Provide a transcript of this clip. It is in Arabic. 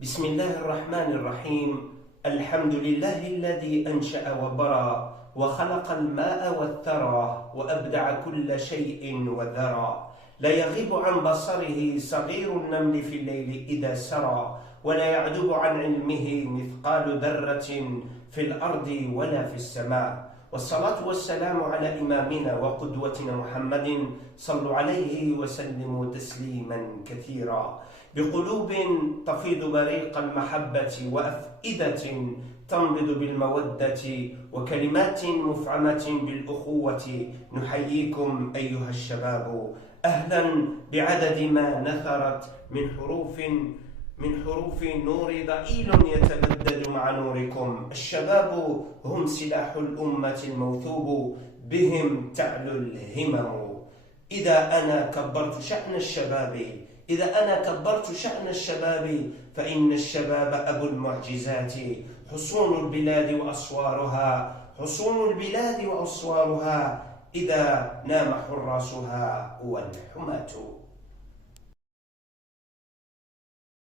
بسم الله الرحمن الرحيم. الحمد لله الذي أنشأ وبرى وخلق الماء والثرى وأبدع كل شيء وذرى. لا يغيب عن بصره صغير النمل في الليل إذا سرى، ولا يعدو عن علمه مثقال ذرة في الأرض ولا في السماء. والصلاة والسلام على إمامنا وقدوتنا محمد، صلوا عليه وسلموا تسليما كثيرا. بقلوب تفيض بريق المحبة وأفئدة تنبض بالمودة وكلمات مفعمة بالأخوة، نحييكم أيها الشباب. أهلا بعدد ما نثرت من حروف نور ضئيل يتبدد مع نوركم. الشباب هم سلاح الأمة الموثوب، بهم تعلو الهمم. إذا أنا كبرت شأن الشباب فإن الشباب أبو المعجزات. حصون البلاد وأسوارها إذا نام حراسها والحماة.